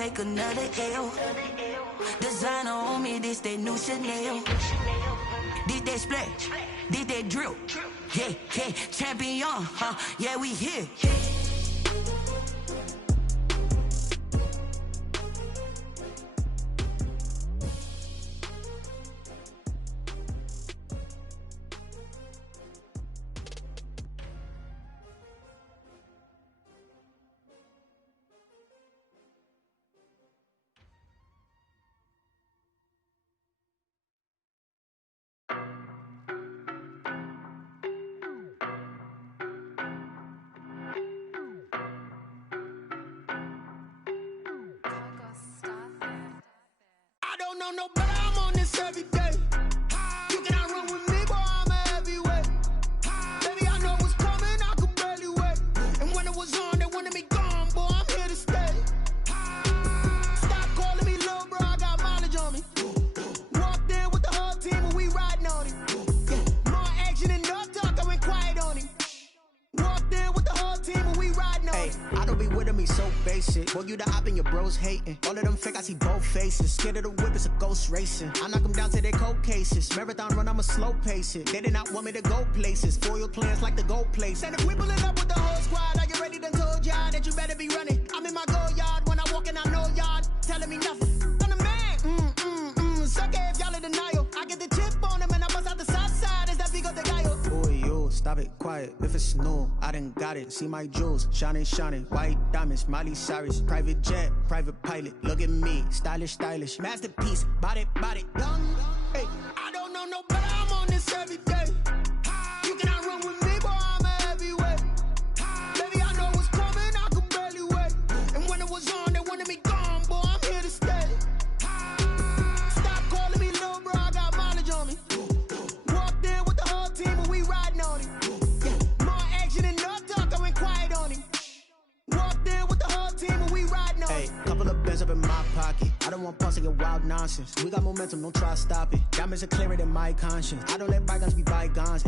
take another L. Designer on me, this that new Chanel. This that splash, this that drill. Yeah, yeah, champion, huh? Yeah, we here. No, but I'm on this every day. You cannot run with me, boy, I'm a heavyweight. Baby, I know what's coming, I could barely wait. And when it was on, they wanted me gone, boy, I'm here to stay. Stop calling me little bro, I got mileage on me. Walked in with the whole team and we riding on it. Yeah. More action and no talk, I went quiet on it. Walked in with the whole team and we riding on it. I don't be with him, he's so basic. Boy, you the op and your bros hating. All of them fake, I see both faces. Scared of the whip, it's a ghost racing. I knock them down to their cold cases. Marathon run, I'ma slow pace it. They did not want me to go places. Foil plans like the go place. And if we pulling up with the whole squad, are you ready? Done told y'all that you better be running. I'm in my go yard. When I walk in, I know y'all telling me nothing. I'm the man. Suck it if y'all in denial. I get the chip on them and I bust out the south side. Is that Vigo de Gallo? Boy, yo, stop it, quiet. If it's new, I done got it. See my jewels, shining, shining. White diamonds, Miley Cyrus. Private jet, private pilot. Look at me, stylish, stylish. Masterpiece, body, done. Hey, I don't know no better, I'm on this every day. You cannot run with me, boy, I'm a heavyweight. Baby, I know what's coming, I could barely wait. And when it was on, they wanted me gone, boy, I'm here to stay. Stop calling me little bro, I got mileage on me. Walked in with the whole team and we riding on it. Yeah. More action and no talk, I went quiet on it. Walked in with the whole team and we riding on it. Hey, couple of bands up in my pocket. I don't want pulse to get wild nonsense. We got momentum, don't try to stop it. Diamonds are clearer than my conscience. I don't let bygones be bygones.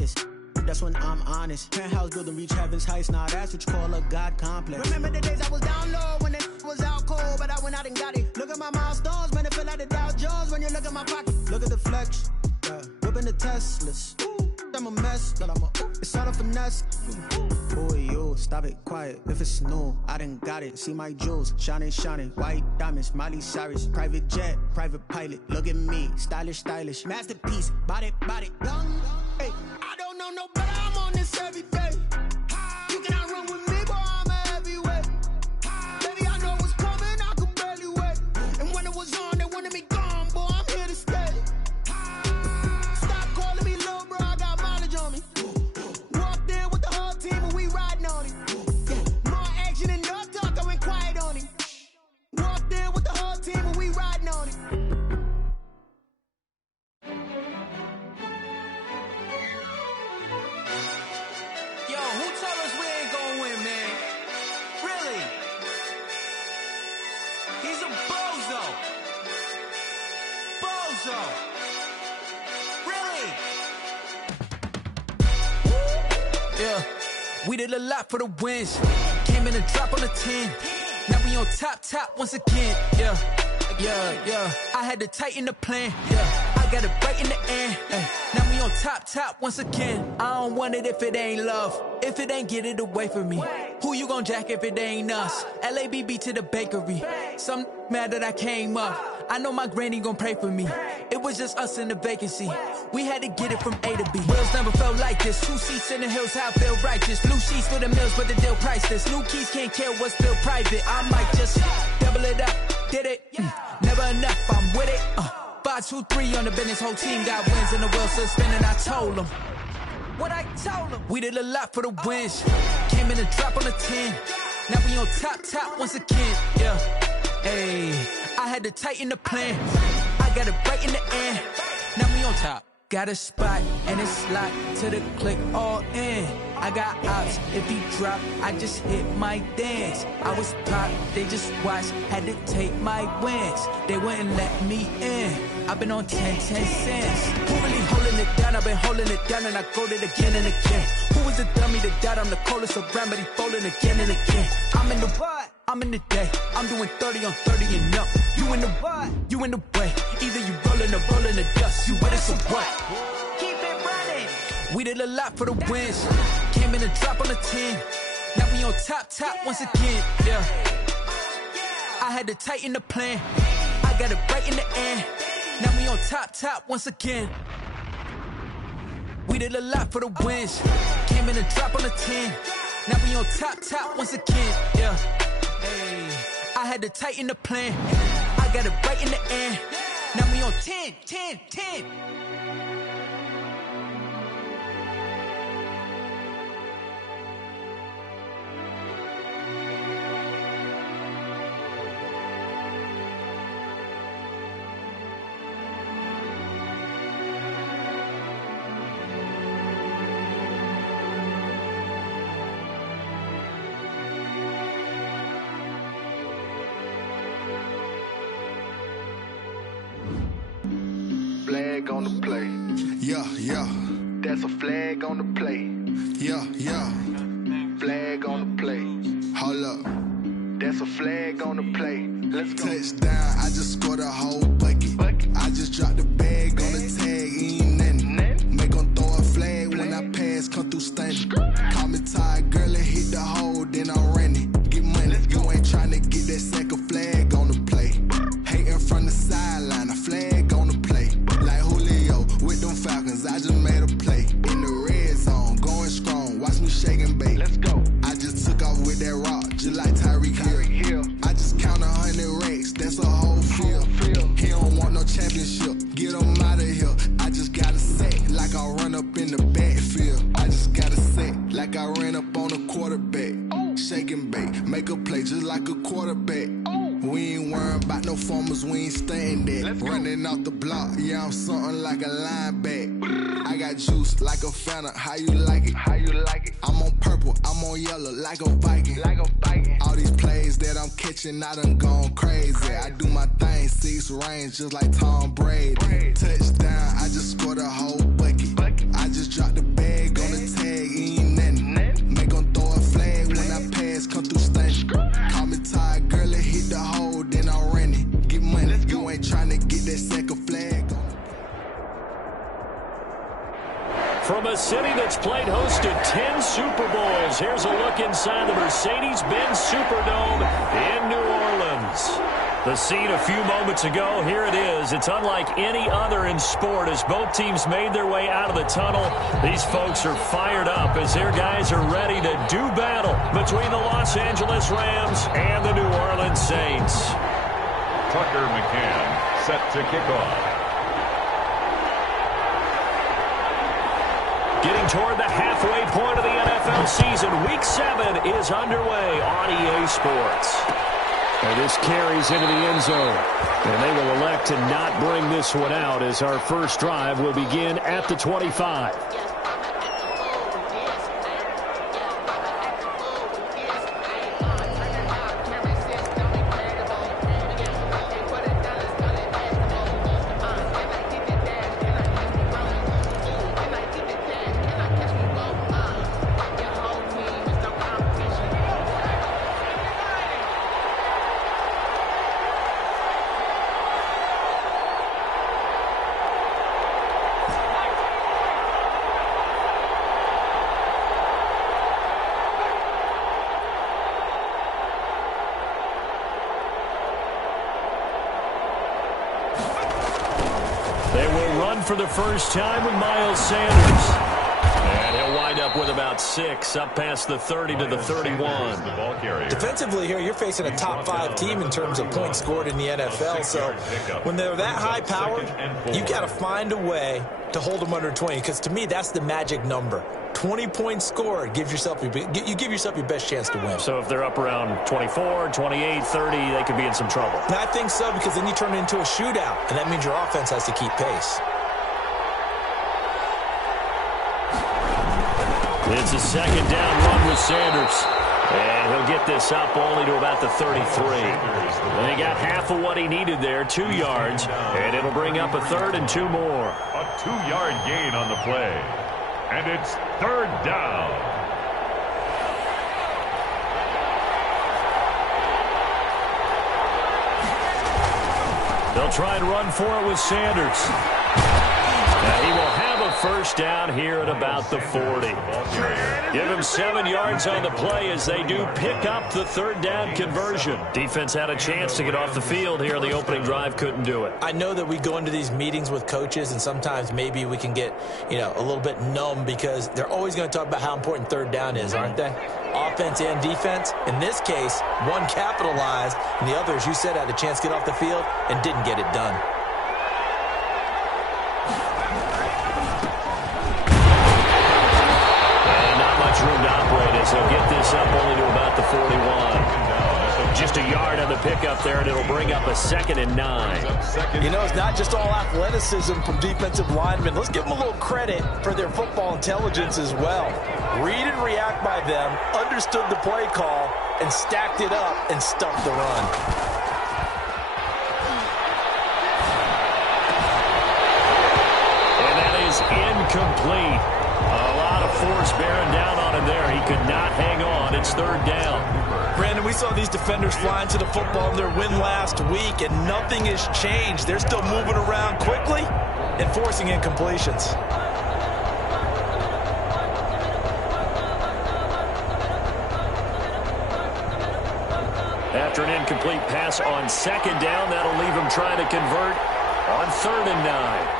That's when I'm honest. Penthouse building, reach heaven's heights. Now that's what you call a God complex. Remember the days I was down low when it was out cold, but I went out and got it. Look at my milestones, man, it feel like the Dow Jones when you look at my pocket. Look at the flex, whipping the Teslas. I'm a mess, but I'm a it's all a finesse. Boy, yo, stop it, quiet. If it's new, I done got it. See my jewels, shining, shining. White diamonds, Miley Cyrus. Private jet, private pilot. Look at me, stylish, stylish. Masterpiece, body, done. Hey, I don't know no better, I'm on this every day. You cannot run with me, boy, I'm a heavyweight. Baby, I know what's coming, I could barely wait. And when it was on, they wanted me gone, boy, I'm here to stay. Stop calling me little bro, I got mileage on me. Walked in with the whole team and we riding on it. Yeah. More action and no talk, I went quiet on it. Walked in with the whole team and we riding on it. Yo, who told us we ain't gonna win, man? Really? He's a bozo. Bozo. Really? Yeah, we did a lot for the wins. Came in a drop on the 10. Now we on top once again. Yeah. I had to tighten the plan. Yeah, I got it right in the end. Now we on top once again. I don't want it if it ain't love. If it ain't, get it away from me. Who you gon' jack if it ain't us? LABB to the bakery. Some mad that I came up. I know my granny gon' pray for me. It was just us in the vacancy. We had to get it from A to B. Wheels never felt like this. 2 seats in the hills, how I feel righteous. Blue sheets for the mills, but the deal priceless. New keys can't care what's still private. I might just double it up. Did it? Never enough, I'm with it. 5, 2, 3 on the business. Whole team got wins and the wheels still spinning. I told them what I told them. We did a lot for the wins. Came in a drop on the 10. Now we on top once again. Yeah. Hey, I had to tighten the plan. I got it right in the end. Now we on top. Got a spot and it's locked to the click all in. I got ops, if he drop, I just hit my dance. I was top, they just watched, had to take my wins. They wouldn't let me in. I've been on 10 cents. Who really holding it down? I've been holding it down and I go it again and again. Who was the dummy that died? I'm the coldest around, but he folding again and again. I'm in the what? I'm in the day, I'm doing 30 on 30 and up. You in the what? You in the way. Either you rollin' or rollin' the dust. You with it, so what? Keep it running. We did a lot for the wins. Came in a drop on the 10. Now we on top once again, yeah. I had to tighten the plan. I got it right in the end. Now we on top once again. We did a lot for the wins. Came in a drop on the 10. Now we on top once again, yeah. Hey, I had to tighten the plan. I got it right in the end. Now we on 10. Flag on the play. Yeah. That's a flag on the play. Yeah. Flag on the play. Hold up. That's a flag on the play. Let's go. Touchdown, I just scored a whole bucket. I just dropped the bag on the tag, ain't nothing. Make 'em throw a flag when I pass, come through stunning. Call me tired, girl, and hit the hole, then I'm running. Get money, you ain't tryna get that second flag on the play. Hating from the sideline, a flag on the play. Like Julio with them Falcons, I just made a play. In the red zone, going strong, watch me shake and bake. Let's go. I just took off with that rock, just like Tyreek Hill. I just count 100 racks, that's a whole field. He don't want no championship, get him out of here. I just gotta set like I run up in the backfield. I just gotta set like I ran up on a quarterback. Shake and bake, make a play just like a quarterback. We ain't worrying about no formers, we ain't staying there. Running off the block, yeah, I'm something like a lineback. I got juice like a Fanta, how you like it? I'm on purple, I'm on yellow like a Viking. All these plays that I'm catching, I done gone crazy. I do my thing, 6 range just like Tom Brady. Touchdown, I just scored a whole bucket. I just dropped the bag on the tag, ain't nothing. Make 'em throw a flag when I pass, come through stunning. Call me tired, girl, and hit the hole, then I'm running. Get money, you ain't tryna get that second flag. From a city that's played host to 10 Super Bowls, here's a look inside the Mercedes-Benz Superdome in New Orleans. The scene a few moments ago, here it is. It's unlike any other in sport as both teams made their way out of the tunnel. These folks are fired up as their guys are ready to do battle between the Los Angeles Rams and the New Orleans Saints. Tucker McCann set to kick off. Getting toward the halfway point of the NFL season, Week 7 is underway on EA Sports. And this carries into the end zone. And they will elect to not bring this one out as our first drive will begin at the 25. They will run for the first time with Miles Sanders. And he'll wind up with about 6, up past the 30 to the 31. Defensively here, you're facing a top 5 team in terms of points scored in the NFL. So when they're that high powered, you got to find a way to hold them under 20. Because to me, that's the magic number. 20 points scored, you give yourself your best chance to win. So if they're up around 24, 28, 30, they could be in some trouble. And I think so, because then you turn it into a shootout, and that means your offense has to keep pace. It's a second down run with Sanders. And he'll get this up only to about the 33. And he got half of what he needed there, 2 yards. And it'll bring up a 3rd and 2 more. A 2-yard gain on the play. And it's 3rd down. They'll try and run for it with Sanders. And he will have a first down here at about the 40. Give him 7 yards on the play as they do pick up the third down conversion. Defense had a chance to get off the field here. The opening drive couldn't do it. I know that we go into these meetings with coaches, and sometimes maybe we can get, a little bit numb because they're always going to talk about how important third down is, aren't they? Offense and defense. In this case, one capitalized, and the other, as you said, had a chance to get off the field and didn't get it done. Room to operate as he'll get this up only to about the 41. Just a yard on the pickup there, and it'll bring up a 2nd and 9. It's not just all athleticism from defensive linemen. Let's give them a little credit for their football intelligence as well. Read and react by them, understood the play call, and stacked it up and stuffed the run. And that is incomplete. A lot of force bearing down on him there. He could not hang on. It's third down. Brandon, we saw these defenders flying to the football in their win last week, and nothing has changed. They're still moving around quickly and forcing incompletions. After an incomplete pass on 2nd down, that'll leave him trying to convert on 3rd and 9.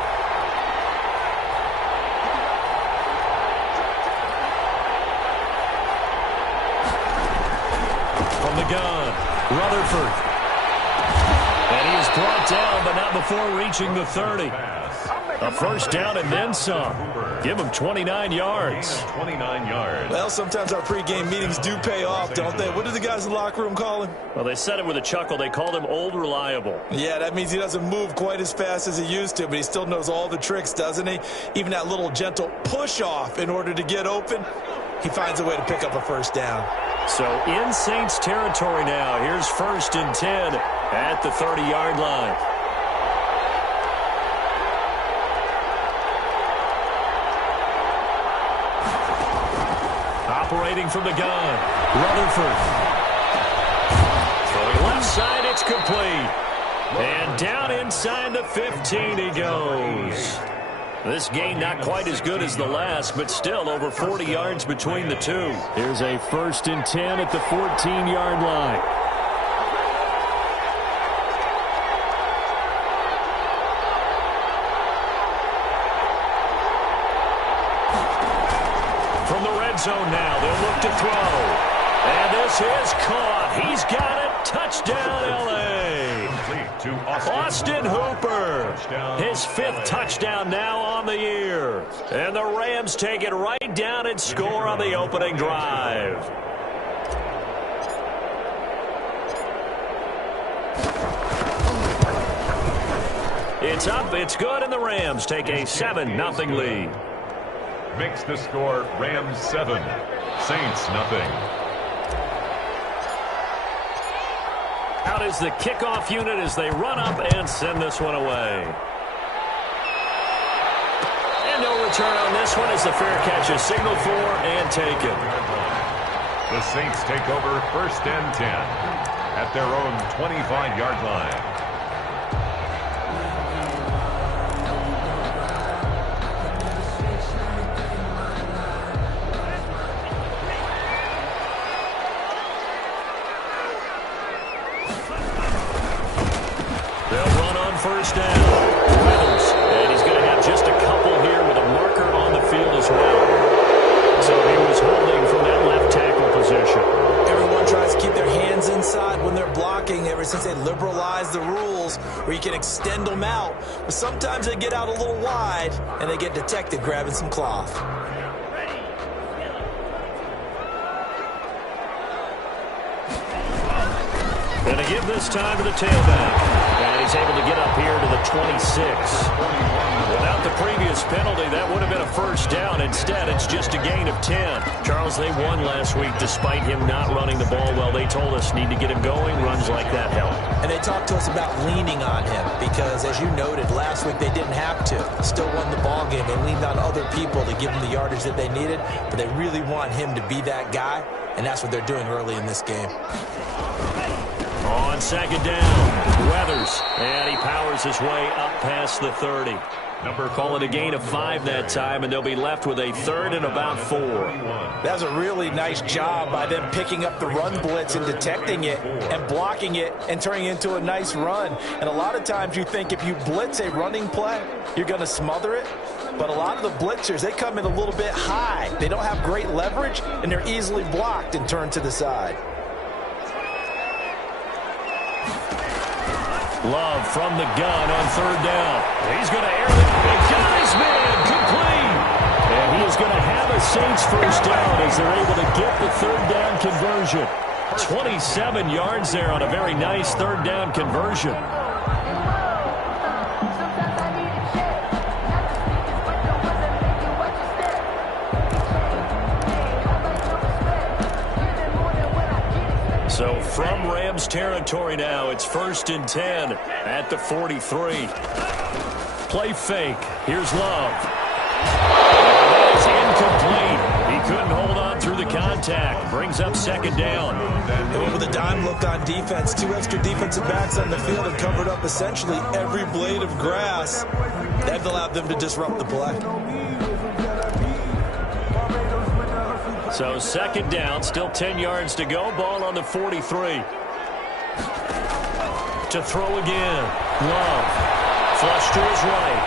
The gun, Rutherford. And he is brought down, but not before reaching the 30. A first down and then some. Give him 29 yards. 29 yards. Well, sometimes our pregame meetings do pay off, don't they? What do the guys in the locker room call him? Well, they said it with a chuckle. They called him Old Reliable. Yeah, that means he doesn't move quite as fast as he used to, but he still knows all the tricks, doesn't he? Even that little gentle push-off in order to get open. He finds a way to pick up a first down. So in Saints territory now. Here's 1st and 10 at the 30-yard line. Operating from the gun, Rutherford. Throwing left side, it's complete. And down inside the 15 he goes. This gain not quite as good as the last, but still over 40 yards between the two. Here's a 1st and 10 at the 14-yard line. From the red zone now, they'll look to throw. And this is caught. He's got it. Touchdown, L.A. To Austin Hooper, his 5th touchdown now on the year. And the Rams take it right down and score on the opening drive. It's up, it's good, and the Rams take a 7-0 lead. Makes the score Rams 7, Saints nothing. Out is the kickoff unit as they run up and send this one away. And no return on this one as the fair catch is signaled for and taken. The Saints take over 1st and 10 at their own 25-yard line. First down, Weathers, and he's going to have just a couple here with a marker on the field as well. So he was holding from that left tackle position. Everyone tries to keep their hands inside when they're blocking ever since they liberalized the rules where you can extend them out. But sometimes they get out a little wide and they get detected grabbing some cloth. Going to give this time to the tailback. And he's able to get up here to the 26. Without the previous penalty, that would have been a first down. Instead, it's just a gain of 10. Charles, they won last week despite him not running the ball well. They told us need to get him going. Runs like that help. And they talked to us about leaning on him because, as you noted, last week they didn't have to. Still won the ball game. They leaned on other people to give them the yardage that they needed, but they really want him to be that guy, and that's what they're doing early in this game. On second down, Weathers, and he powers worms his way up past the 30. Call it a gain of 5 that time, and they'll be left with a 3rd and about 4. That was a really nice job by them picking up the run blitz and detecting it and blocking it and turning it into a nice run. And a lot of times you think if you blitz a running play, you're going to smother it. But a lot of the blitzers, they come in a little bit high. They don't have great leverage, and they're easily blocked and turned to the side. Love from the gun on 3rd down. He's going to air it. He got his man complete. And he is going to have a Saints first down as they're able to get the 3rd down conversion. 27 yards there on a very nice 3rd down conversion. So from Rams territory now, it's 1st and 10 at the 43. Play fake. Here's Love. That is incomplete. He couldn't hold on through the contact. Brings up 2nd down. They went with a dime look on defense. 2 extra defensive backs on the field and covered up essentially every blade of grass. That allowed them to disrupt the play. So 2nd down, still 10 yards to go. Ball on the 43. To throw again. Love. Flush to his right.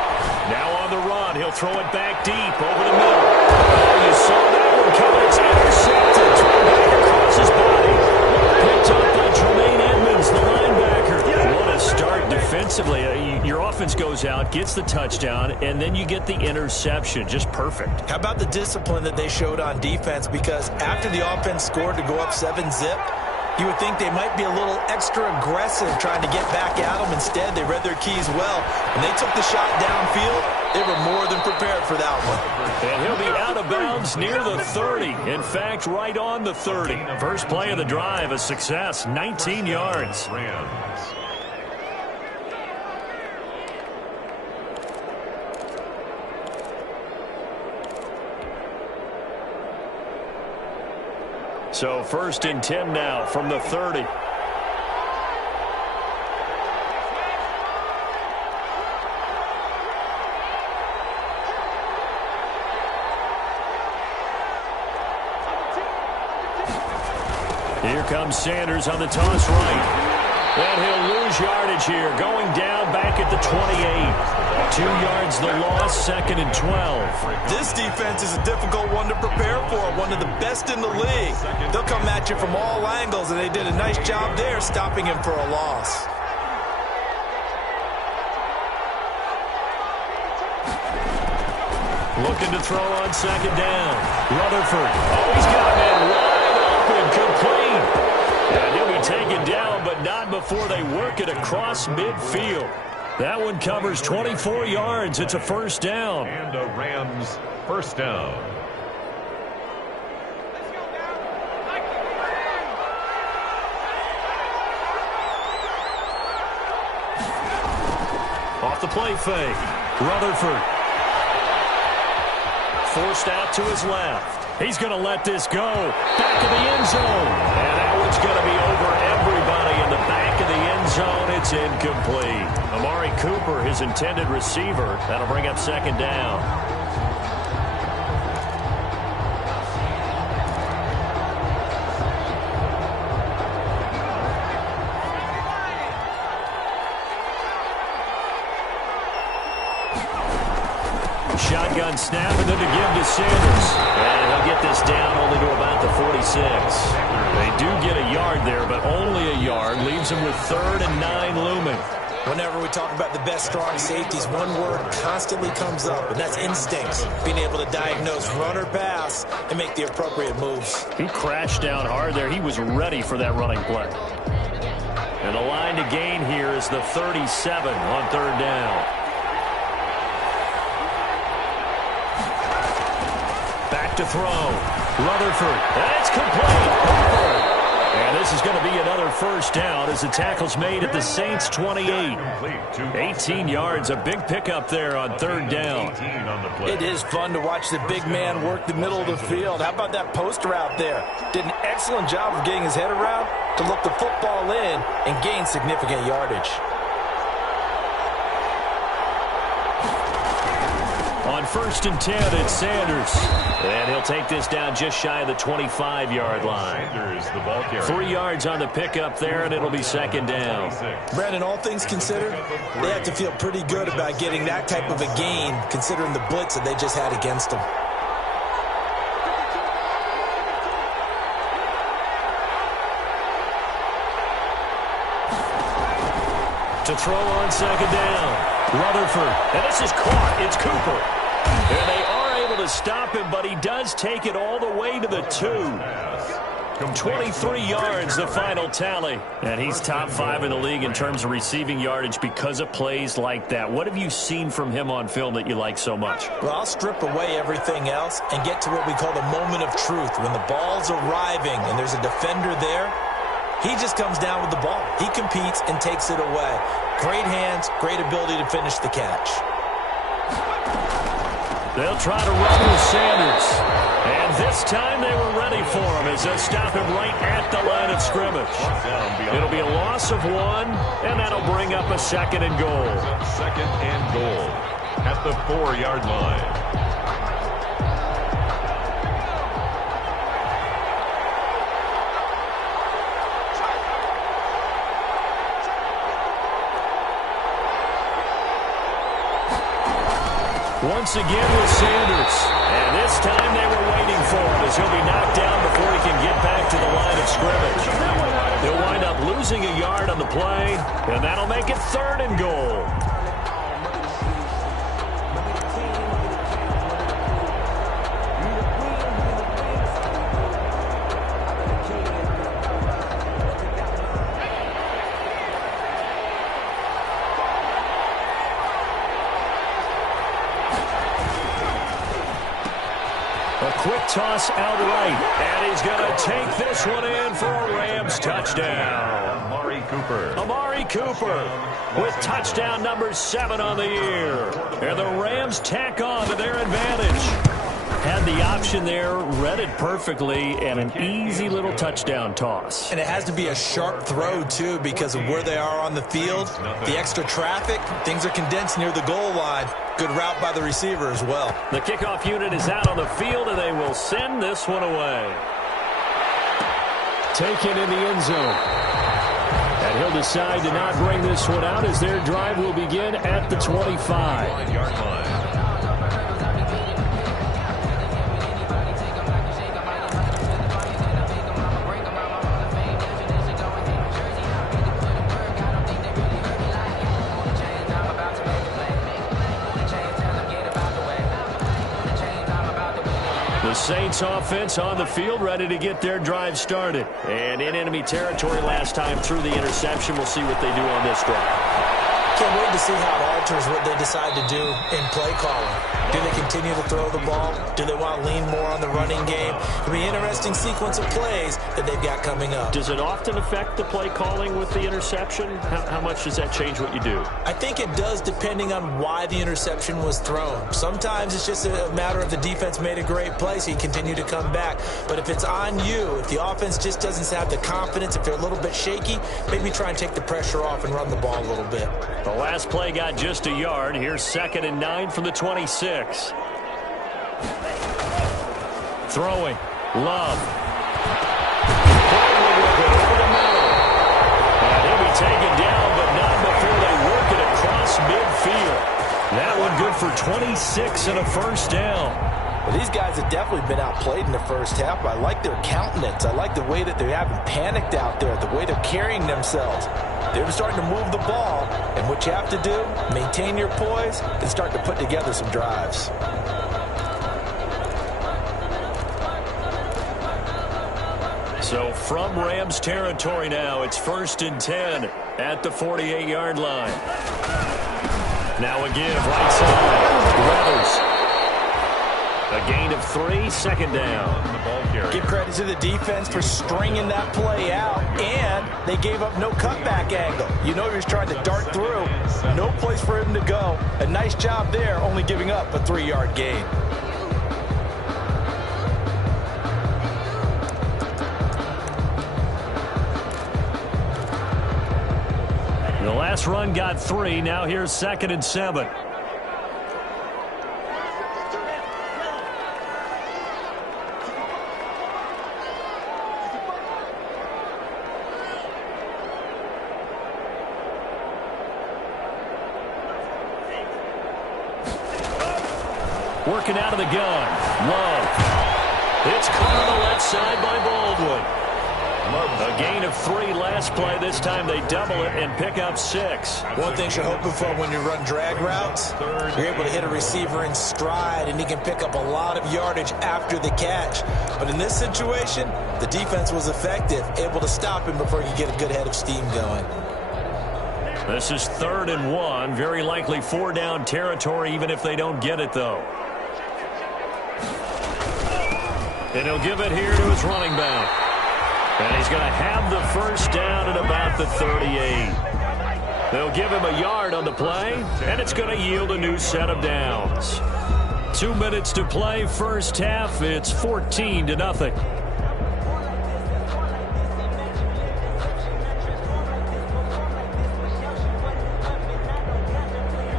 Now on the run. He'll throw it back deep over the middle. Oh, you saw that one coming. It's intercepted. Thrown back across his body. Picked up by Tremaine Edmonds, the linebacker. What a start defensively. Your offense goes out, gets the touchdown, and then you get the interception. Just perfect. How about the discipline that they showed on defense? Because after the offense scored to go up 7-zip, you would think they might be a little extra aggressive trying to get back at them. Instead, they read their keys well. When they took the shot downfield, they were more than prepared for that one. And he'll be out of bounds near the 30. In fact, right on the 30. First play of the drive, a success, 19 yards. So 1st and 10 now from the 30. Here comes Sanders on the toss right. And he'll lose yardage here, going down back at the 28. 2 yards the loss, 2nd and 12. This defense is a difficult one to prepare for, one of the best in the league. They'll come at you from all angles, and they did a nice job there stopping him for a loss. Looking to throw on 2nd down. Rutherford. Oh, he's got a man wide open, complete. And he'll be taken down, but not before they work it across midfield. That one covers 24 yards. It's a 1st down. And a Rams first down. Off the play fake. Rutherford. Forced out to his left. He's going to let this go. Back of the end zone. And that one's going to be over everybody in the back of the end zone. It's incomplete. Amari Cooper, his intended receiver. That'll bring up 2nd down. Shotgun snap and then to give to Sanders. And he'll get this down only to about the 46. They do get a yard there, but only a yard. Leaves them with 3rd and 9 looming. Whenever we talk about the best strong safeties, one word constantly comes up, and that's instincts. Being able to diagnose run or pass and make the appropriate moves. He crashed down hard there. He was ready for that running play. And the line to gain here is the 37 on 3rd down. Back to throw. Rutherford. That's complete. And this is going to be another 1st down as the tackle's made at the Saints 28. 18 yards, a big pickup there on 3rd down. It is fun to watch the big man work the middle of the field. How about that post route there? Did an excellent job of getting his head around to look the football in and gain significant yardage. on 1st and 10, it's Sanders. And he'll take this down just shy of the 25-yard line. Sanders, the ball carrier. 3 yards on the pickup there, and it'll be 2nd down. Brandon, all things considered, they have to feel pretty good about getting that type of a gain, considering the blitz that they just had against them. To throw on 2nd down. Rutherford, and this is caught. It's Cooper. And they are able to stop him, but he does take it all the way to the 2. 23 yards, the final tally. And he's top 5 in the league in terms of receiving yardage because of plays like that. What have you seen from him on film that you like so much? Well, I'll strip away everything else and get to what we call the moment of truth. When the ball's arriving and there's a defender there, he just comes down with the ball. He competes and takes it away. Great hands, great ability to finish the catch. They'll try to run with Sanders. And this time they were ready for him as they stop him right at the line of scrimmage. It'll be a loss of 1, and that'll bring up a 2nd and goal. 2nd and goal at the 4-yard line. Once again with Sanders. And this time they were waiting for him as he'll be knocked down before he can get back to the line of scrimmage. He'll wind up losing a yard on the play, and that'll make it 3rd and goal. Quick toss out right, and he's going to take this one in for a Rams touchdown. Amari Cooper with touchdown number 7 on the year. And the Rams tack on to their advantage. Had the option there, read it perfectly, and an easy little touchdown toss. And it has to be a sharp throw, too, because of where they are on the field. The extra traffic, things are condensed near the goal line. Good route by the receiver as well. The kickoff unit is out on the field, and they will send this one away. Taken in the end zone. And he'll decide to not bring this one out as their drive will begin at the 25-yard line. Saints offense on the field, ready to get their drive started. And in enemy territory last time through the interception. We'll see what they do on this drive. Can't wait to see how it alters what they decide to do in play calling. Do they continue to throw the ball? Do they want to lean more on the running game? It'll be an interesting sequence of plays that they've got coming up. Does it often affect the play calling with the interception? How much does that change what you do? I think it does, depending on why the interception was thrown. Sometimes it's just a matter of the defense made a great play, so you continue to come back. But if it's on you, if the offense just doesn't have the confidence, if they're a little bit shaky, maybe try and take the pressure off and run the ball a little bit. The last play got just a yard. Here's 2nd and 9 from the 26. Throwing. Love. Baldwin with it over the middle. And he'll be taken down, but not before they work it across midfield. That one good for 26 and a first down. Well, these guys have definitely been outplayed in the first half. I like their countenance. I like the way that they haven't panicked out there, the way they're carrying themselves. They're starting to move the ball, and what you have to do, maintain your poise and start to put together some drives. So from Rams territory now, it's 1st and 10 at the 48-yard line. Now a give right side. Weathers. A gain of 3, 2nd down. Give credit to the defense for stringing that play out, and they gave up no cutback angle. You know he was trying to dart through. No place for him to go. A nice job there, only giving up a 3-yard gain. The last run got 3. Now here's 2nd and 7. Working out of the gun. Love. It's caught on the left side by Baldwin. A gain of 3 last play. This time they double it and pick up 6. One thing you're hoping for when you run drag routes, you're able to hit a receiver in stride, and he can pick up a lot of yardage after the catch. But in this situation, the defense was effective, able to stop him before you get a good head of steam going. This is 3rd and 1. Very likely 4-down territory, even if they don't get it, though. And he'll give it here to his running back. And he's going to have the first down at about the 38. They'll give him a yard on the play, and it's going to yield a new set of downs. 2 minutes to play, first half. It's 14-0.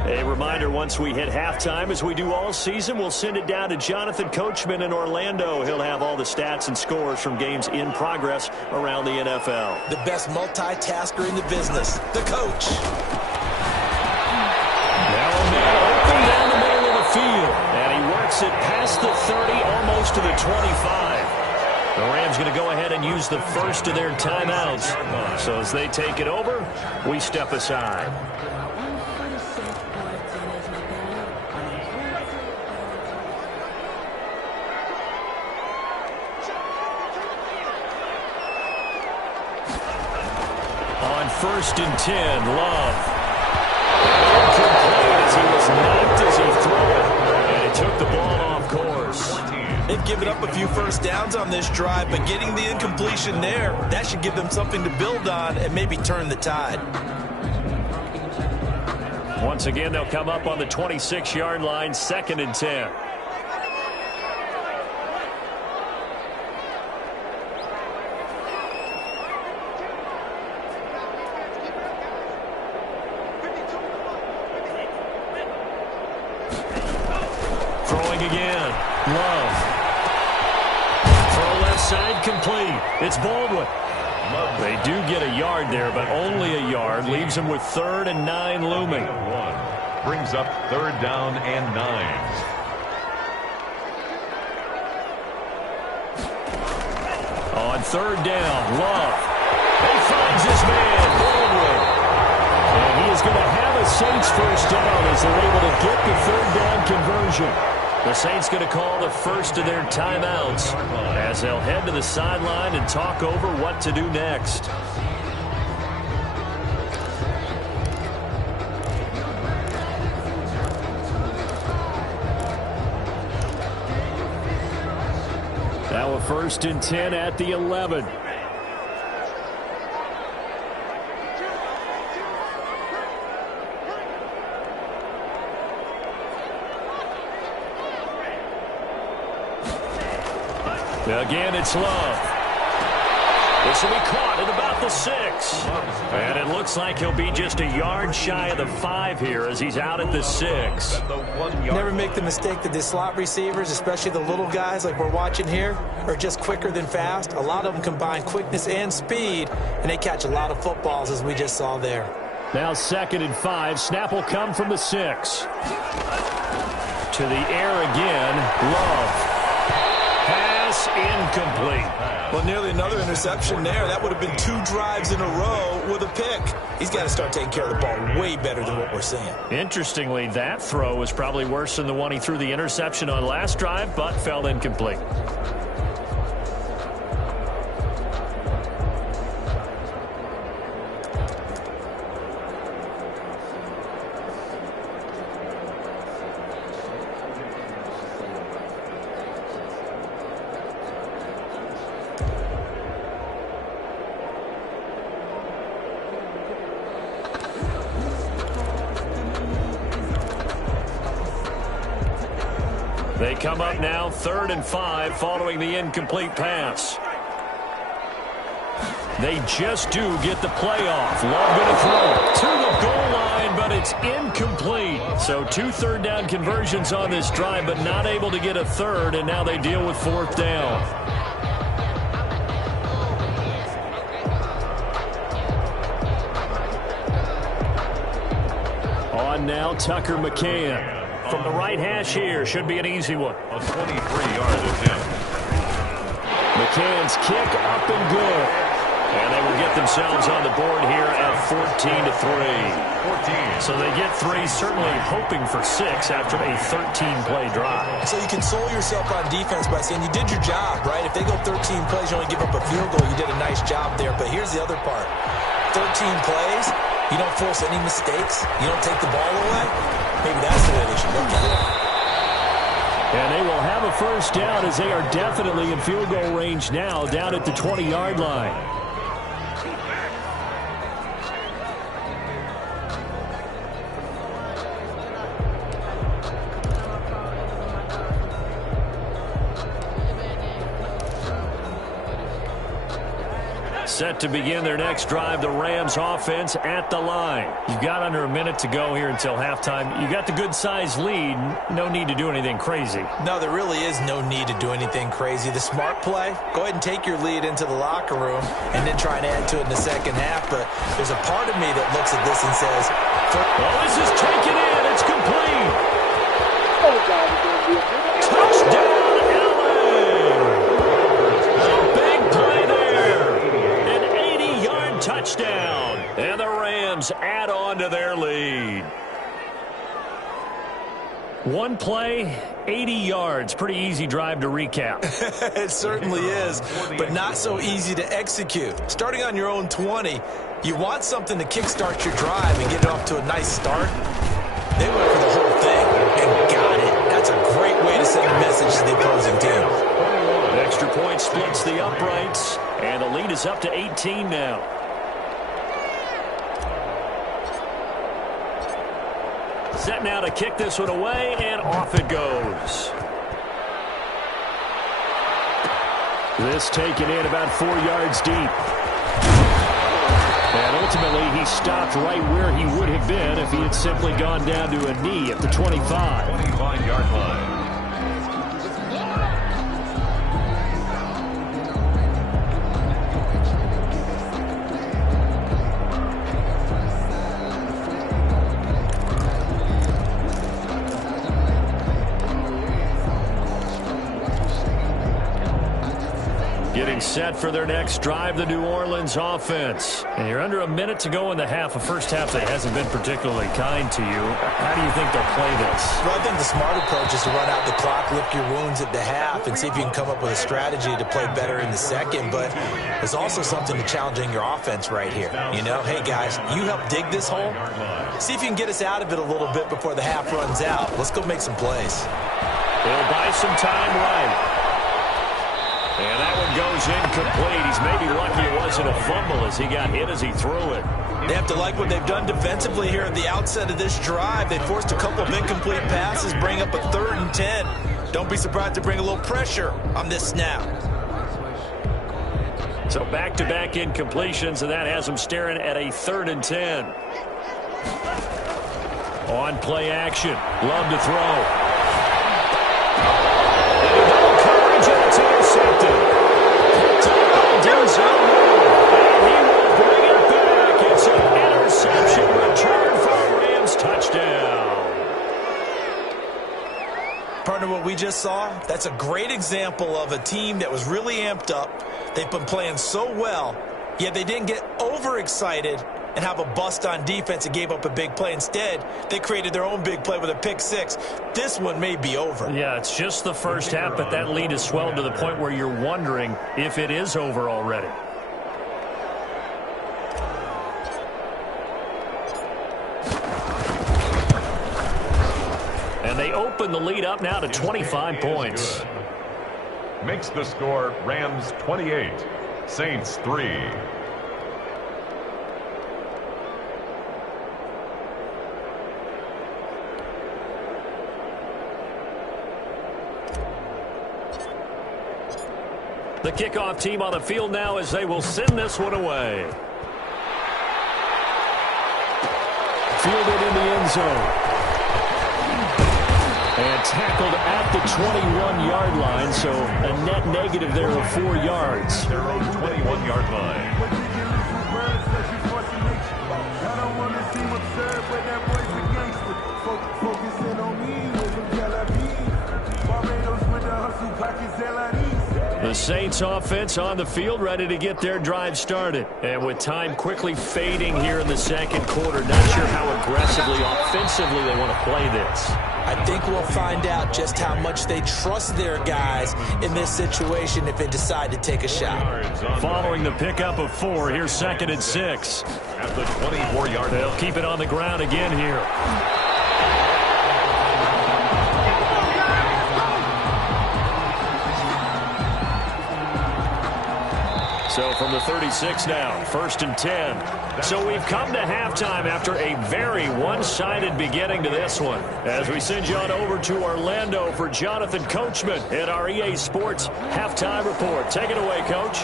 A reminder, once we hit halftime, as we do all season, we'll send it down to Jonathan Coachman in Orlando. He'll have all the stats and scores from games in progress around the NFL. The best multitasker in the business, the coach. Now a man open down the middle of the field, and he works it past the 30, almost to the 25. The Rams going to go ahead and use the first of their timeouts. So as they take it over, we step aside. On 1st and 10, Love. Incomplete as he was knocked as he threw it, and he took the ball off course. They've given up a few first downs on this drive, but getting the incompletion there, that should give them something to build on and maybe turn the tide. Once again, they'll come up on the 26-yard line, 2nd and 10. Throwing again. Love. Throw left side complete. It's Baldwin. They do get a yard there, but only a yard. Leaves them with 3rd and 9 looming. Brings up 3rd down and 9. On 3rd down, Love. He finds his man, Baldwin. And he is going to have a Saints first down as they're able to get the 3rd down conversion. The Saints going to call the first of their timeouts as they'll head to the sideline and talk over what to do next. Now a 1st and 10 at the 11. Again, it's Love. This will be caught at about the 6. And it looks like he'll be just a yard shy of the 5 here as he's out at the 6. Never make the mistake that the slot receivers, especially the little guys like we're watching here, are just quicker than fast. A lot of them combine quickness and speed, and they catch a lot of footballs, as we just saw there. Now 2nd and 5. Snap will come from the 6. To the air again. Love. Pass incomplete. Well, nearly another interception there. That would have been 2 drives in a row with a pick. He's got to start taking care of the ball way better than what we're seeing. Interestingly, that throw was probably worse than the one he threw the interception on last drive, but fell incomplete. They come up now 3rd and 5 following the incomplete pass. They just do get the play off. Love going to throw to the goal line, but it's incomplete. So 2 3rd down conversions on this drive, but not able to get a 3rd, and now they deal with 4th down. On now, Tucker McCann. from the right hash here. Should be an easy one. A 23-yard attempt. McCann's kick up and good. And they will get themselves on the board here at 14-3. So they get 3, certainly hoping for 6 after a 13-play drive. So you console yourself on defense by saying you did your job, right? If they go 13 plays, you only give up a field goal, you did a nice job there. But here's the other part. 13 plays, you don't force any mistakes, you don't take the ball away. Maybe that's the way they should look at it. And they will have a first down as they are definitely in field goal range now, down at the 20-yard line. Set to begin their next drive, the Rams offense at the line. You've got under a minute to go here until halftime. You got the good-sized lead. No need to do anything crazy. No, there really is no need to do anything crazy. The smart play, go ahead and take your lead into the locker room and then try and add to it in the second half. But there's a part of me that looks at this and says, well, this is taken in. It's complete. Touchdown, touchdown, and the Rams add on to their lead. One play, 80 yards. Pretty easy drive to recap. It certainly is, but not so easy to execute. Starting on your own 20, you want something to kickstart your drive and get it off to a nice start. They went for the whole thing and got it. That's a great way to send a message to the opposing team. Extra point splits the uprights, and the lead is up to 18 now. Set now to kick this one away, and off it goes. This taken in about 4 yards deep. And ultimately, he stopped right where he would have been if he had simply gone down to a knee at the 25. 25-yard line. Getting set for their next drive, the New Orleans offense. And you're under a minute to go in the half. A first half that hasn't been particularly kind to you. How do you think they'll play this? Well, I think the smart approach is to run out the clock, lick your wounds at the half, and see if you can come up with a strategy to play better in the second. But there's also something to challenging your offense right here. You know, hey, guys, you help dig this hole. See if you can get us out of it a little bit before the half runs out. Let's go make some plays. They'll buy some time right. And that one goes incomplete. He's maybe lucky it wasn't a fumble as he got hit as he threw it. They have to like what they've done defensively here at the outset of this drive. They forced a couple of incomplete passes, bring up a 3rd and 10. Don't be surprised to bring a little pressure on this snap. So back-to-back incompletions, and that has them staring at a 3rd and 10. On play action. Love to throw. It's intercepted. Picked up by Denzel Ward. And he will bring it back. It's an interception return for a Rams touchdown. Partner, what we just saw, that's a great example of a team that was really amped up. They've been playing so well, yet they didn't get overexcited and have a bust on defense and gave up a big play. Instead, they created their own big play with a pick 6. This one may be over. Yeah, it's just the first half, but that lead has swelled to the point where you're wondering if it is over already. And they open the lead up now to 25 points. Makes the score Rams 28, Saints 3. The kickoff team on the field now as they will send this one away. Fielded in the end zone. And tackled at the 21-yard line, so a net negative there of 4 yards. Their own 21-yard line. Focusing on me. Saints offense on the field, ready to get their drive started. And with time quickly fading here in the second quarter, not sure how aggressively, offensively they want to play this. I think we'll find out just how much they trust their guys in this situation if they decide to take a shot. Following the pickup of 4, here's 2nd and 6. At the 24-yard line. They'll keep it on the ground again here. So from the 36 now, 1st and 10. So we've come to halftime after a very one-sided beginning to this one. As we send you on over to Orlando for Jonathan Coachman at our EA Sports Halftime Report. Take it away, Coach.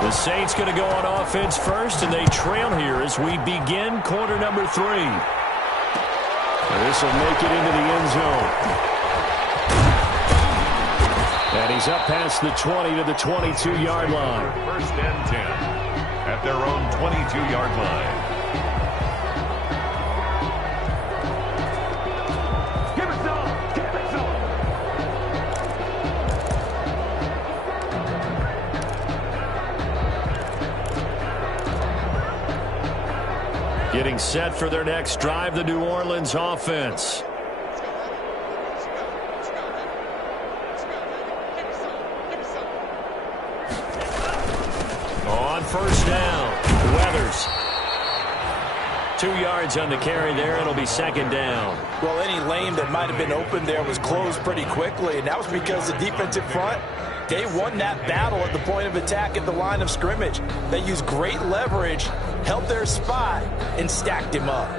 The Saints going to go on offense first, and they trail here as we begin quarter number 3. This will make it into the end zone. And he's up past the 20 to the 22-yard line. 1st and 10 at their own 22-yard line. Give it to him. Give it to him. Getting set for their next drive, the New Orleans offense. First down, Weathers. 2 yards on the carry there. It'll be 2nd down. Well, any lane that might have been open there was closed pretty quickly, and that was because the defensive front, they won that battle at the point of attack at the line of scrimmage. They used great leverage, held their spot, and stacked him up.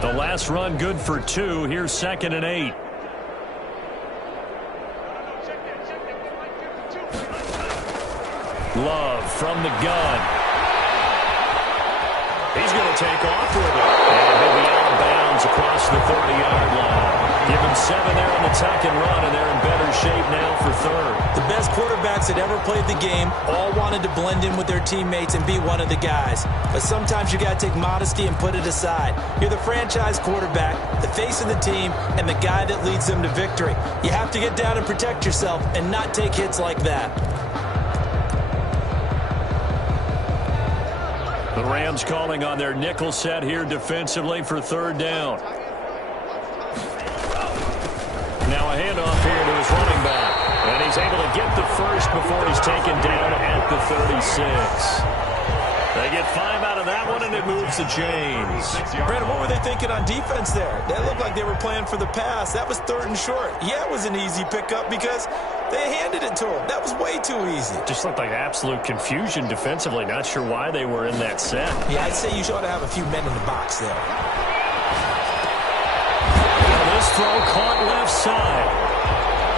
The last run good for 2. Here's 2nd and 8. Love from the gun. He's going to take off with it. And he'll be out of bounds across the 30-yard line. Give him 7 there on the tuck and run, and they're in better shape now for 3rd. The best quarterbacks that ever played the game all wanted to blend in with their teammates and be one of the guys. But sometimes you got to take modesty and put it aside. You're the franchise quarterback, the face of the team, and the guy that leads them to victory. You have to get down and protect yourself and not take hits like that. The Rams calling on their nickel set here defensively for 3rd down. Now a handoff here to his running back. And he's able to get the first before he's taken down at the 36. They get 5 out of that one, and it moves the chains. Brandon, what were they thinking on defense there? They looked like they were playing for the pass. That was 3rd and short. Yeah, it was an easy pickup because they handed it to him. That was way too easy. Just looked like absolute confusion defensively. Not sure why they were in that set. Yeah, I'd say you ought to have a few men in the box there. This throw caught left side.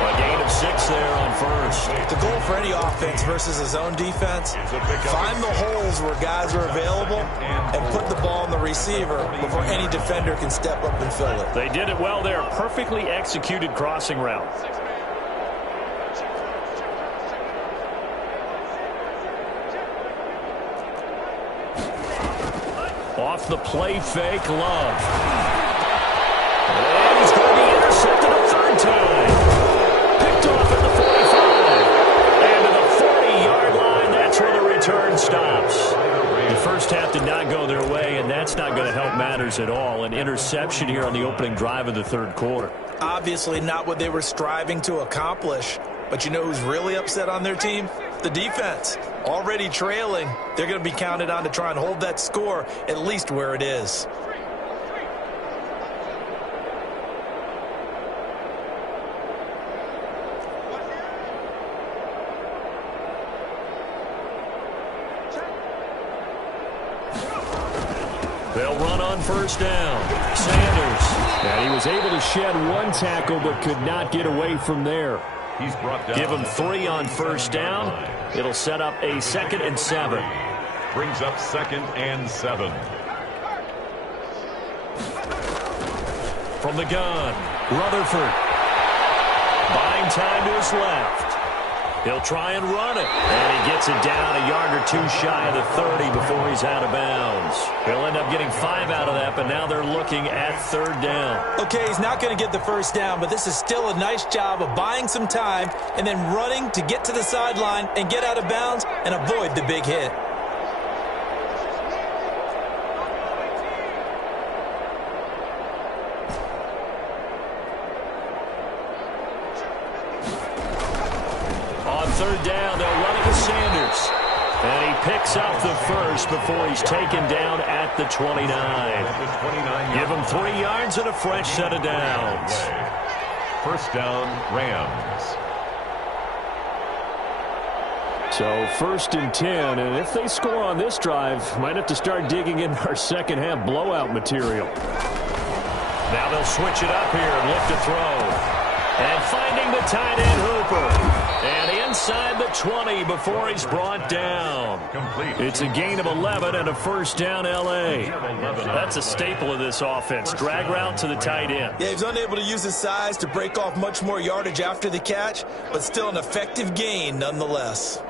A gain of 6 there on 1st. The goal for any offense versus his own defense, find the holes where guys are available and put the ball in the receiver before any defender can step up and fill it. They did it well there. Perfectly executed crossing route. Off the play fake, Love. And he's going to be intercepted a 3rd time. Picked off at the 45. And to the 40-yard line, that's where the return stops. The first half did not go their way, and that's not going to help matters at all. An interception here on the opening drive of the 3rd quarter. Obviously not what they were striving to accomplish. But you know who's really upset on their team? The defense. Already trailing, they're going to be counted on to try and hold that score at least where it is. They'll run on 1st down. Sanders. And he was able to shed 1 tackle but could not get away from there. He's brought down. Give him 3 on 1st down. It'll set up a 2nd and 7. Brings up 2nd and 7. From the gun, Rutherford. Buying time to his left. He'll try and run it. And he gets it down a yard or two shy of the 30 before he's out of bounds. He'll end up getting 5 out of that, but now they're looking at 3rd down. Okay, he's not going to get the first down, but this is still a nice job of buying some time and then running to get to the sideline and get out of bounds and avoid the big hit. On 3rd down, they'll run it with Sanders. And he picks up the first before he's taken down at the 29. Give him 3 yards and a fresh set of downs. 1st down, Rams. So 1st and 10, and if they score on this drive, might have to start digging in our second half blowout material. Now they'll switch it up here and look to throw. And finding the tight end Hooper. And inside the 20 before he's brought down. It's a gain of 11 and a 1st down L.A. That's a staple of this offense. Drag route to the tight end. Yeah, he's unable to use his size to break off much more yardage after the catch, but still an effective gain nonetheless.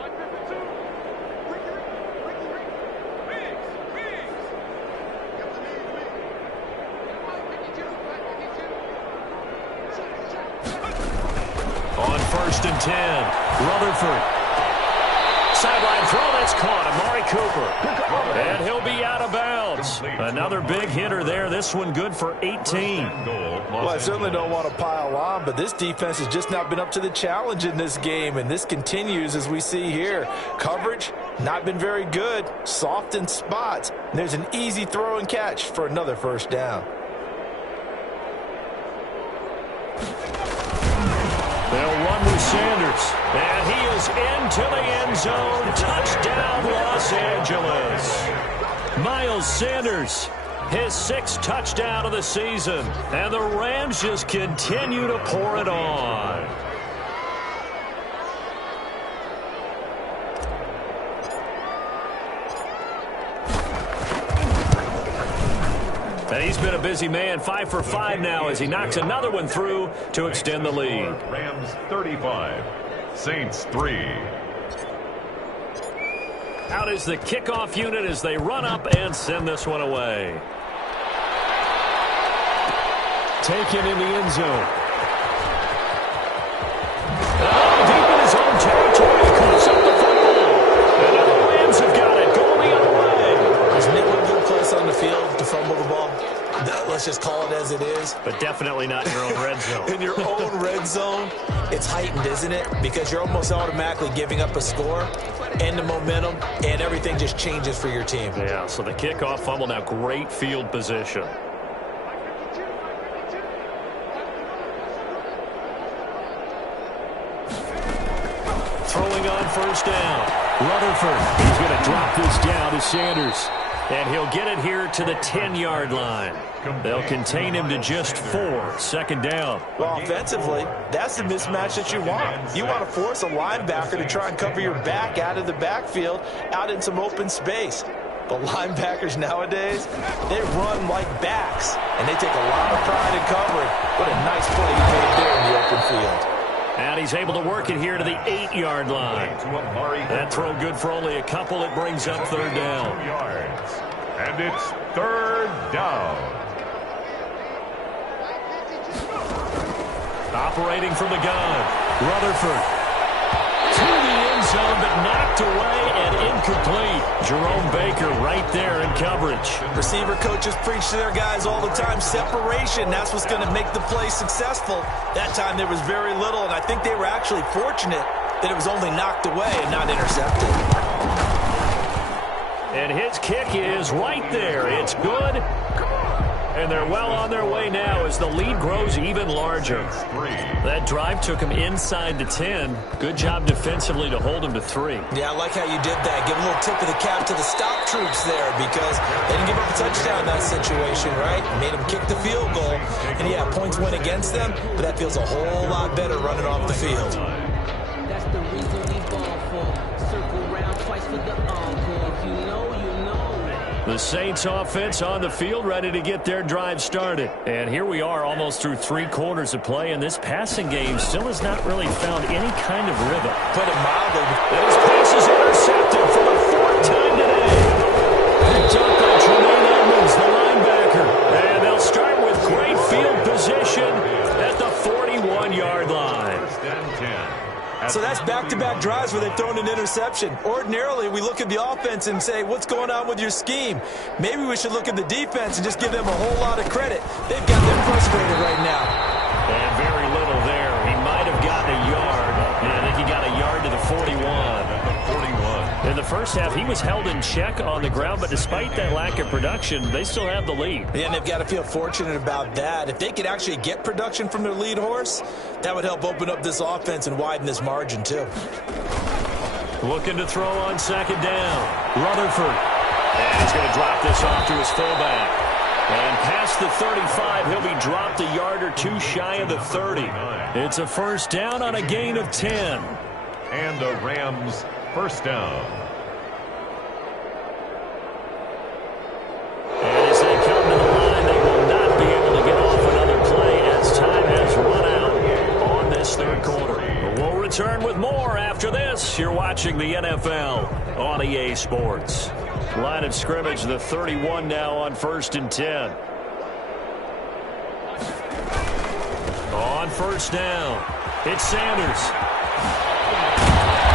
On 1st and 10, Rutherford. Sideline throw, that's caught. Amari Cooper. And he'll be out of bounds. Another big hitter there. This one good for 18. Well, I certainly don't want to pile on, but this defense has just not been up to the challenge in this game, and this continues as we see here. Coverage, not been very good. Soft in spots. And there's an easy throw and catch for another 1st down. They'll run with Sanders. And he is into the end zone. Touchdown, Los Angeles. Miles Sanders, his 6th touchdown of the season. And the Rams just continue to pour it on. And he's been a busy man, 5 for 5 now as he knocks another one through to extend the lead. Rams 35, Saints 3. Out is the kickoff unit as they run up and send this one away. Taken in the end zone. Oh, deep in his own territory. Coughs up the football. And now the Rams have got it. Going the other way. Is Nick a good place on the field to fumble the ball? Let's just call it as it is. But definitely not in your own red zone. In your own red zone, it's heightened, isn't it? Because you're almost automatically giving up a score and the momentum, and everything just changes for your team. Yeah, so the kickoff fumble, now great field position. Throwing on 1st down. Rutherford, he's going to drop this down to Sanders. And he'll get it here to the 10-yard line. They'll contain him to just 4. 2nd down. Well, offensively, that's the mismatch that you want. You want to force a linebacker to try and cover your back out of the backfield, out in some open space. But linebackers nowadays, they run like backs, and they take a lot of pride in covering. What a nice play he made there in the open field. And he's able to work it here to the 8-yard line. That throw good for only a couple. It brings up 3rd down. And it's 3rd down. Operating from the gun. Rutherford. To the end zone, but knocked away and incomplete. Jerome Baker right there in coverage. Receiver coaches preach to their guys all the time. Separation, that's what's going to make the play successful. That time there was very little, and I think they were actually fortunate that it was only knocked away and not intercepted. And his kick is right there. It's good. And they're well on their way now as the lead grows even larger. That drive took him inside the 10. Good job defensively to hold him to 3. Yeah, I like how you did that. Give a little tip of the cap to the stop troops there because they didn't give up a touchdown in that situation, right? Made them kick the field goal. And, yeah, points went against them, but that feels a whole lot better running off the field. That's the reason we ball for. Circle round twice for the encore. You know. The Saints offense on the field, ready to get their drive started. And here we are almost through 3 quarters of play, and this passing game still has not really found any kind of rhythm. Put it mildly. And his pass is intercepted for the 4th time today. Picked up by Tremaine Edmonds, the linebacker. And they'll start with great field position at the 41-yard line. First and 10. So that's back-to-back drives where they've thrown an interception. Ordinarily, we look at the offense and say, what's going on with your scheme? Maybe we should look at the defense and just give them a whole lot of credit. They've got them frustrated right now. And very little there. He might have gotten a yard. Yeah, I think he got a yard to the 41. In the first half, he was held in check on the ground, but despite that lack of production, they still have the lead. Yeah, and they've got to feel fortunate about that. If they could actually get production from their lead horse, that would help open up this offense and widen this margin, too. Looking to throw on 2nd down. Rutherford. And he's going to drop this off to his fullback. And past the 35, he'll be dropped a yard or 2 shy of the 30. It's a 1st down on a gain of 10. And the Rams' 1st down. And as they come to the line, they will not be able to get off another play as time has run out on this 3rd quarter. We'll return with more after this. You're watching the NFL on EA Sports. Line of scrimmage, the 31 now on 1st and 10. On 1st down, it's Sanders.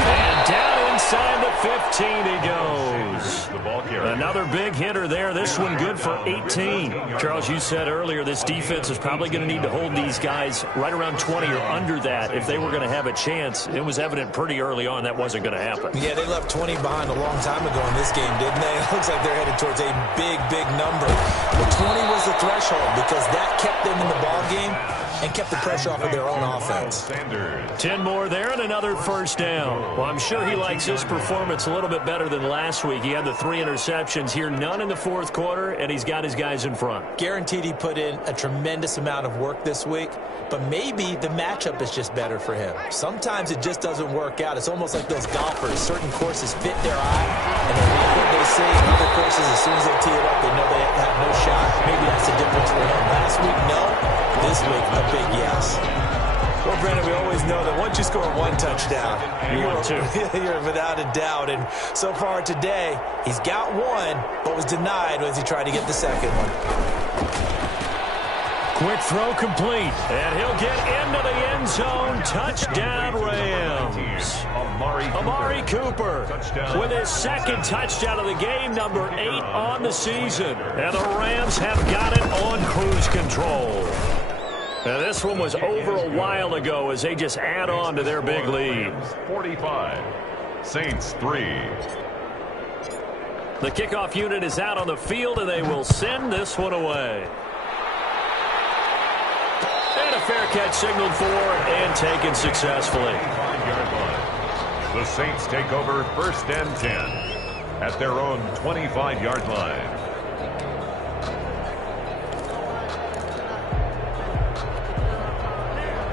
And down inside the 15 he goes. Another big hitter there. This one good for 18. Charles, you said earlier this defense is probably going to need to hold these guys right around 20 or under that if they were going to have a chance. It was evident pretty early on that wasn't going to happen. Yeah, they left 20 behind a long time ago in this game, didn't they? It looks like they're headed towards a big, big number. But 20 was the threshold because that kept them in the ball game and kept the pressure off of their own offense. 10 more there and another 1st down. Well, I'm sure he likes his performance a little bit better than last week. He had the 3 interceptions here, none in the 4th quarter, and he's got his guys in front. Guaranteed he put in a tremendous amount of work this week, but maybe the matchup is just better for him. Sometimes it just doesn't work out. It's almost like those golfers. Certain courses fit their eye, and then what they say in other courses, as soon as they tee it up, they know they have no shot. Maybe that's the difference for him. Last week, no. This week, a big yes. Well, Brandon, we always know that once you score 1 touchdown, you're without a doubt. And so far today, he's got 1, but was denied as he tried to get the 2nd one. Quick throw complete, and he'll get into the end zone. Touchdown, Rams. Amari Cooper with his 2nd touchdown of the game, number 8 on the season. And the Rams have got it on cruise control. Now, this one was over a while ago as they just add on to their big lead. 45, Saints 3. The kickoff unit is out on the field, and they will send this one away. And a fair catch signaled for and taken successfully. The Saints take over 1st and 10 at their own 25-yard line.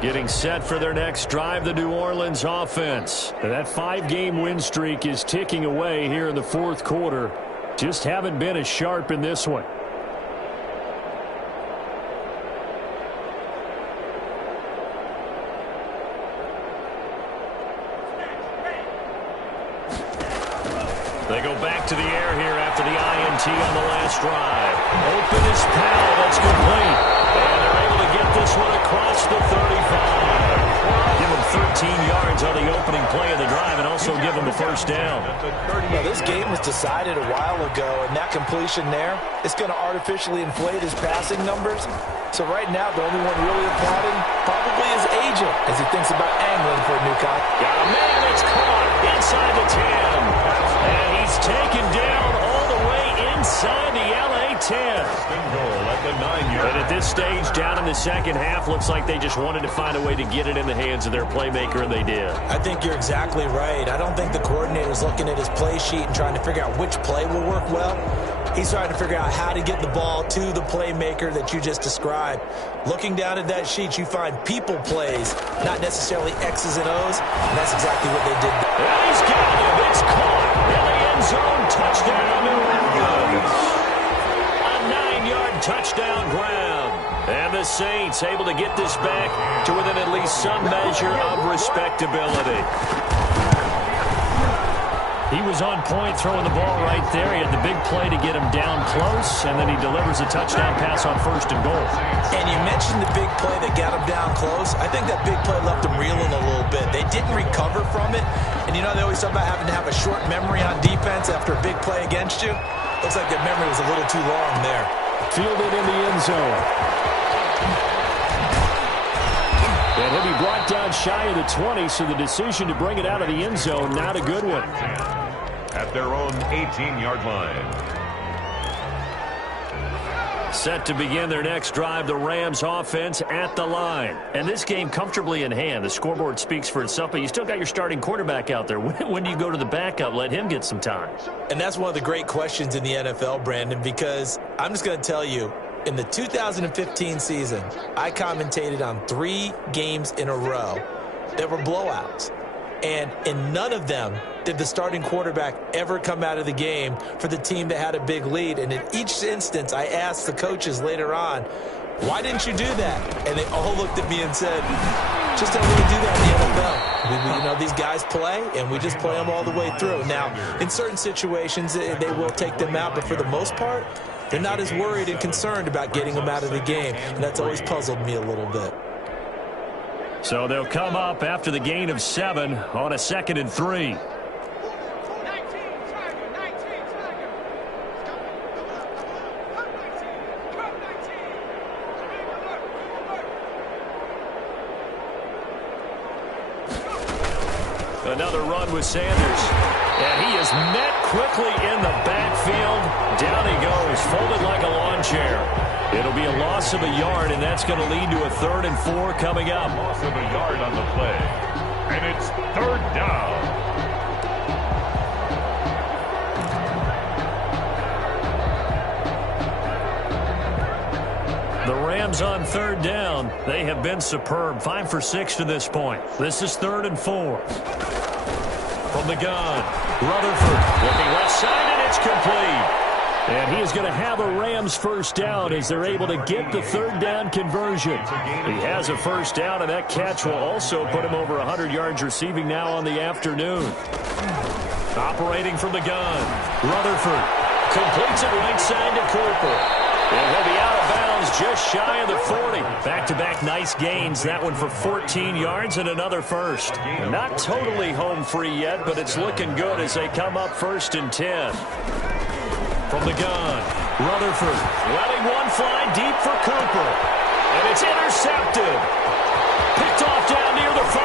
Getting set for their next drive, the New Orleans offense. That 5-game win streak is ticking away here in the 4th quarter. Just haven't been as sharp in this one. They go back to the air here after the INT on the last drive. Open is Powell. That's complete. And they're able to get this one across the 35. Give them 13 yards on the opening play of the drive and also give them a 1st down. Well, this game was decided a while ago, and that completion there is going to artificially inflate his passing numbers. So right now, the only one really applauding probably his agent as he thinks about angling for a new contract. Got a man that's caught inside the 10. And he's taken down all the way inside the LA 10. And at this stage, down in the 2nd half, looks like they just wanted to find a way to get it in the hands of their playmaker, and they did. I think you're exactly right. I don't think the coordinator's looking at his play sheet and trying to figure out which play will work well. He's trying to figure out how to get the ball to the playmaker that you just described. Looking down at that sheet, you find people plays, not necessarily X's and O's, and that's exactly what they did. And he's got him. It's caught in the end zone. Touchdown, New Orleans. Orleans. A 9-yard touchdown grab. And the Saints able to get this back to within at least some measure of respectability. He was on point throwing the ball right there. He had the big play to get him down close, and then he delivers a touchdown pass on 1st and goal. And you mentioned the big play that got him down close. I think that big play left him reeling a little bit. They didn't recover from it. And you know, they always talk about having to have a short memory on defense after a big play against you. Looks like their memory was a little too long there. Fielded in the end zone. And he'll be brought down shy of the 20, so the decision to bring it out of the end zone, not a good one. At their own 18-yard line. Set to begin their next drive, the Rams offense at the line. And this game comfortably in hand. The scoreboard speaks for itself, but you still got your starting quarterback out there. When do you go to the backup? Let him get some time. And that's one of the great questions in the NFL, Brandon, because I'm just going to tell you, in the 2015 season, I commentated on 3 games in a row that were blowouts. And in none of them did the starting quarterback ever come out of the game for the team that had a big lead. And in each instance, I asked the coaches later on, why didn't you do that? And they all looked at me and said, just don't really do that in the NFL. You know, these guys play, and we just play them all the way through. Now, in certain situations, they will take them out, but for the most part, they're not as worried and concerned about getting them out of the game. And that's always puzzled me a little bit. So they'll come up after the gain of 7 on a 2nd and 3. Another run with Sanders. And he is met quickly in the backfield. Down he goes, folded like a lawn chair. It'll be a loss of a yard, and that's going to lead to a 3rd and 4 coming up. Loss of a yard on the play. And it's 3rd down. The Rams on 3rd down. They have been superb. 5 for 6 to this point. This is 3rd and 4. From the gun, Rutherford looking left side, and it's complete. And he is going to have a Rams 1st down as they're able to get the 3rd down conversion. He has a 1st down, and that catch will also put him over 100 yards receiving now on the afternoon. Operating from the gun, Rutherford completes it right side to Cooper. And he'll be out of bounds just shy of the 40. Back-to-back nice gains. That one for 14 yards and another 1st. Not totally home free yet, but it's looking good as they come up 1st and 10. From the gun, Rutherford letting one fly deep for Cooper. And it's intercepted. Picked off down near the 5.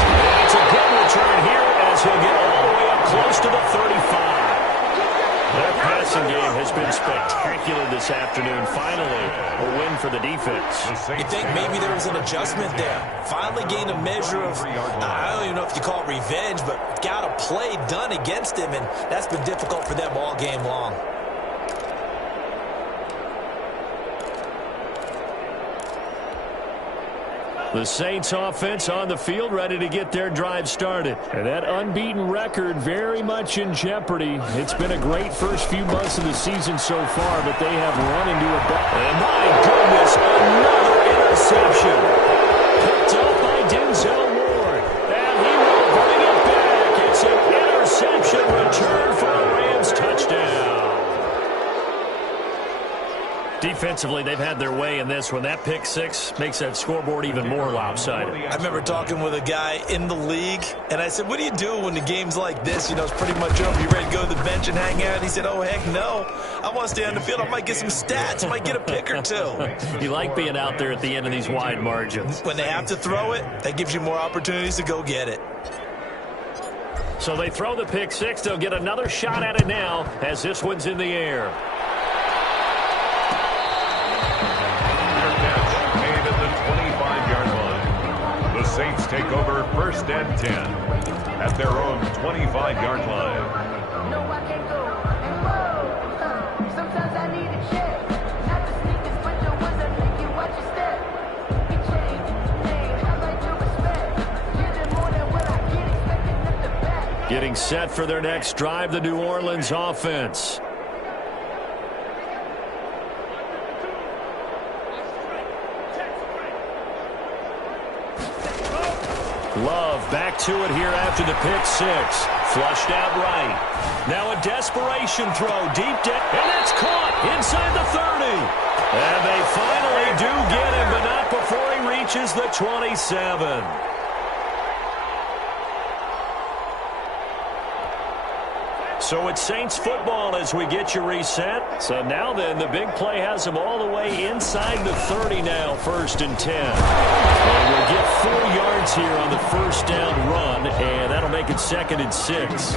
And it's a good return here as he'll get all the way up close to the 35. Their passing game has been spectacular this afternoon. Finally, a win for the defense. You think maybe there was an adjustment there. Finally gained a measure of, I don't even know if you call it revenge, but got a play done against him, and that's been difficult for them all game long. The Saints offense on the field ready to get their drive started. And that unbeaten record very much in jeopardy. It's been a great first few months of the season so far, but they have run into a and my goodness, another interception. Picked up by Denzel Ward. And he will bring it back. It's an interception return for a Rams touchdown. Defensively, they've had their way in this one. That pick 6 makes that scoreboard even more lopsided. I remember talking with a guy in the league, and I said, what do you do when the game's like this? You know, it's pretty much over. You ready to go to the bench and hang out? And he said, oh, heck no. I want to stay on the field. I might get some stats. I might get a pick or 2. You like being out there at the end of these wide margins. When they have to throw it, that gives you more opportunities to go get it. So they throw the pick 6. They'll get another shot at it now as this one's in the air. Saints take over 1st and 10 at their own 25-yard line. No, I can't go and whoa. Sometimes I need a check. Not the sneakers, but the ones that make you watch your step. You change, hey, I like your respect. Give them more than what I get, expecting them to back. Getting set for their next drive, the New Orleans offense. Love back to it here after the pick six. Flushed out right. Now a desperation throw deep down. And that's caught inside the 30. And they finally do get him, but not before he reaches the 27. So it's Saints football as we get you reset. So now then, the big play has them all the way inside the 30 now, 1st and 10. And we'll get 4 yards here on the first down run, and that'll make it 2nd and 6.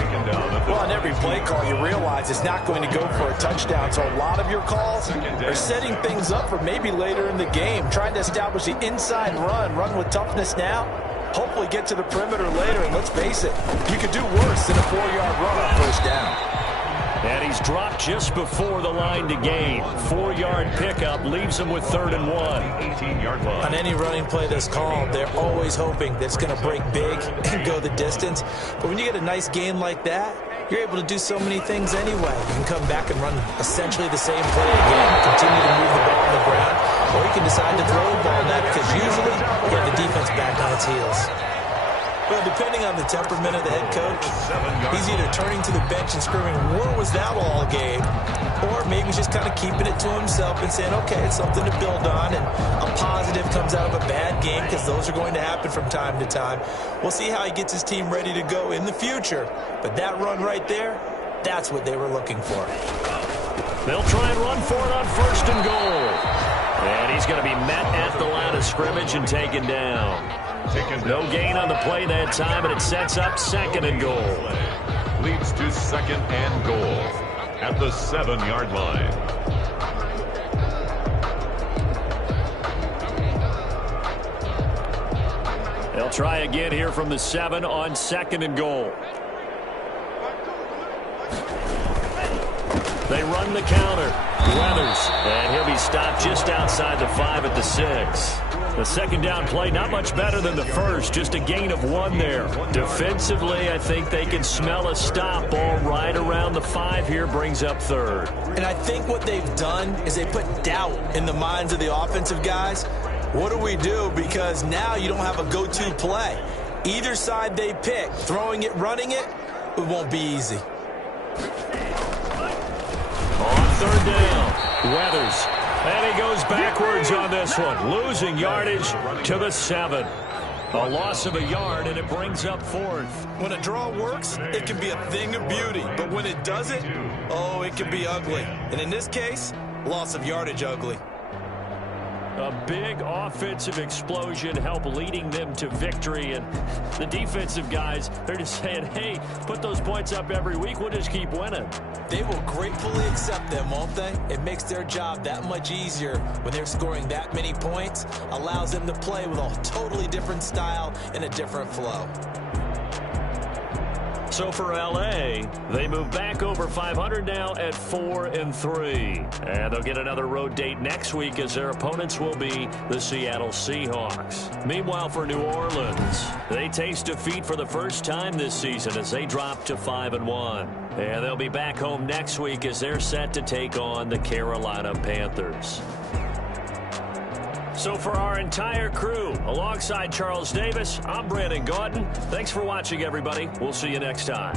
Well, on every play call, you realize it's not going to go for a touchdown. So a lot of your calls are setting things up for maybe later in the game, trying to establish the inside run with toughness now. Hopefully get to the perimeter later, and let's face it, you could do worse than a 4-yard run on first down. And he's dropped just before the line to gain. 4-yard pickup leaves him with 3rd and 1. 18-yard line. On any running play that's called, they're always hoping that it's going to break big and go the distance. But when you get a nice gain like that, you're able to do so many things anyway. You can come back and run essentially the same play again, continue to move the ball on the ground, or you can decide to throw the ball net because usually you have the defense back on its heels. Well, depending on the temperament of the head coach, he's either turning to the bench and screaming, "Where was that all game?" Or maybe he's just kind of keeping it to himself and saying, okay, it's something to build on, and a positive comes out of a bad game because those are going to happen from time to time. We'll see how he gets his team ready to go in the future. But that run right there, that's what they were looking for. They'll try and run for it on 1st and goal. And he's going to be met at the line of scrimmage and taken down. No gain on the play that time, and it sets up 2nd and goal. Leads to 2nd and goal at the 7-yard line. They'll try again here from the 7 on 2nd and goal. They run the counter. Weathers, and he'll be stopped just outside the 5 at the 6. The 2nd down play, not much better than the first, just a gain of 1 there. Defensively, I think they can smell a stop. Ball right around the 5 here, brings up 3rd. And I think what they've done is they put doubt in the minds of the offensive guys. What do we do? Because now you don't have a go-to play. Either side they pick, throwing it, running it, it won't be easy. On 3rd down, Weathers. And he goes backwards on this one, losing yardage to the 7. A loss of a yard, and it brings up 4th. When a draw works, it can be a thing of beauty. But when it doesn't, oh, it can be ugly. And in this case, loss of yardage ugly. A big offensive explosion helped leading them to victory. And the defensive guys, they're just saying, hey, put those points up every week. We'll just keep winning. They will gratefully accept them, won't they? It makes their job that much easier when they're scoring that many points. Allows them to play with a totally different style and a different flow. So for L.A., they move back over 500 now at 4-3. And they'll get another road date next week as their opponents will be the Seattle Seahawks. Meanwhile, for New Orleans, they taste defeat for the first time this season as they drop to 5-1. And they'll be back home next week as they're set to take on the Carolina Panthers. So for our entire crew, alongside Charles Davis, I'm Brandon Gaudin. Thanks for watching, everybody. We'll see you next time.